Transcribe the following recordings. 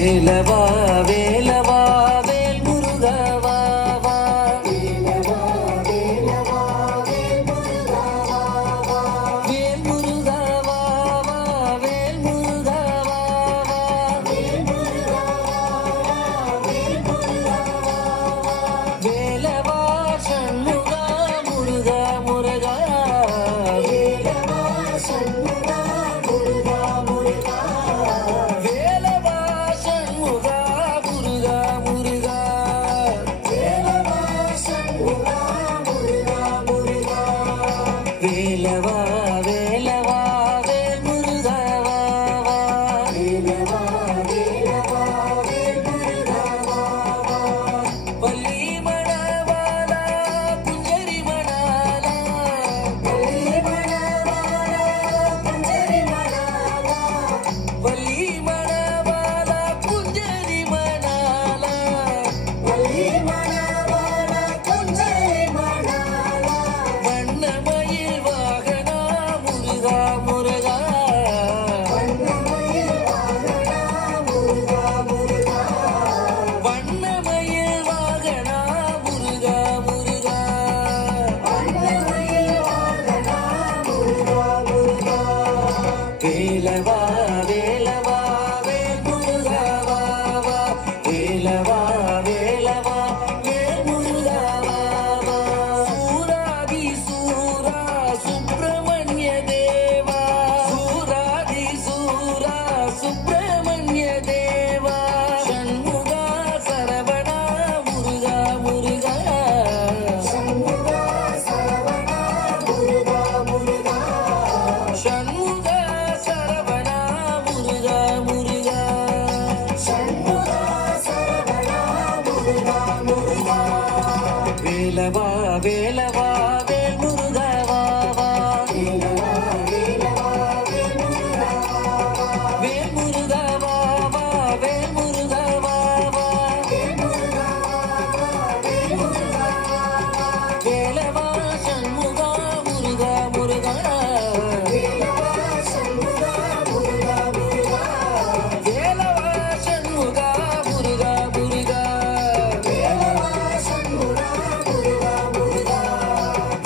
வேலவா வேலவா வேல் முருகவா வா. வேலவா வேலவா வேல் முருகவா வா. வேல் முருகவா வா வேல் முருகவா வா. வேல் முருகவா வேல் முருகவா வா. வேலவா சண்முகா முருகா முருகா. வேலவா சண்முகா முருகா முருகா. வேலவா வேலவா வேல் முருகவா வா. வேலவா வேலவா வேல் முருகவா வா. வள்ளி மணவாளா குஞ்சரி மணாலா. வள்ளி மணவாளா குஞ்சரி மணாலா. வள்ளி மணவாளா குஞ்சரி மணாலா. வள்ளி மணவாளா குஞ்சரி மணாலா. வண்ணமயில் வாகனா முருகா முருகா. வண்ணமயில் வாகனா முருகா முருகா. வண்ணமயில் வாகனா முருகா முருகா. வண்ணமயில் வாகனா முருகா முருகா. வேலவா வேலவா வேல் முருகவா வா. வேலவா வேலவா வேல் முருகவா வா. சூராதி சூரா சுப்பிரமணிய தேவா. சூராதி சூரா சுப்பிரமணிய தேவா. சண்முகா சரவணா முருகா முருகா. சண்முகா சரவணா முருகா முருகா. சண்முகா சரவணா முருகா முருகா. சண்முகா சரவணா முருகா முருகா. வேலவா வேலவா வேல் முருகவா வா. வேலவா வேலவா வேல் முருகவா வா. வேல் முருகவா வா வேல் முருகவா வா. வேல் முருகவா வா வேல் முருகவா வா. வேலவா சண்முகா முருகா முருகா. வேலவா சண்முகா முருகா முருகா. வேலவா சண்முகா முருகா முருகா. வேலவா சண்முகா முருகா முருகா.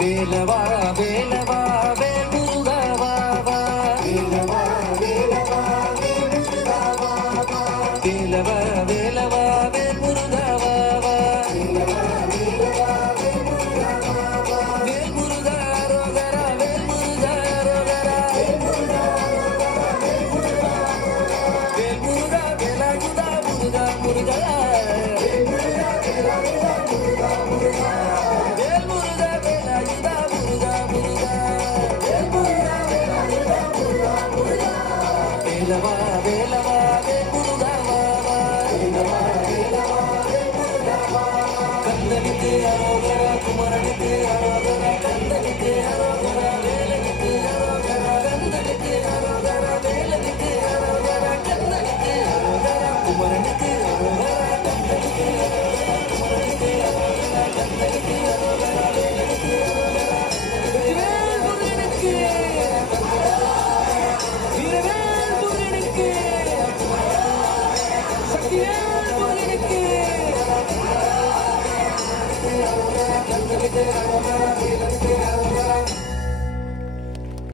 வேலவா வேலவா வேல் முருகவா வா. வேலவா வேலவா வேல் முருகவா வா. வேலவா வேலவா வேல் முருகவா வா. வேலவா வேலவா வேல் முருகவா வா. வேல் முருகா ரோகரா வேல் முருகா ரோகரா. வேல் முருகா ரோகரா வேல் முருகா ரோகரா. வேல் முருகா வேலாயுதா முருகா முருகா. வேல் முருகா வேலாயுதா முருகா முருகா. வேல் முருகா வேலாயுதா முருகா முருகா. வேல் முருகா வேலாயுதா முருகா முருகா. வேலவா வேலவா வேல் முருகவா வா. வேலவா வேலவா வேல் முருகவா வா. கந்தனுக்கு அரோகரா குமரனுக்கு அரோகரா. கந்தனுக்கு அரோகரா வேலனுக்கு அரோகரா. கந்தனுக்கு அரோகரா வேலனுக்கு அரோகரா. கந்தனுக்கு அரோகரா குமரனுக்கு அரோகரா. கந்தனுக்கு அரோகரா குமரனுக்கு அரோகரா. கந்தனுக்கு அரோகரா வேலனுக்கு அரோகரா. வெற்றிவேல் முருகனுக்கு. வீரவேல் முருகனுக்கு. சக்திவேல் முருகனுக்கு. கந்தனுக்கு அரோகரா வேலனுக்கு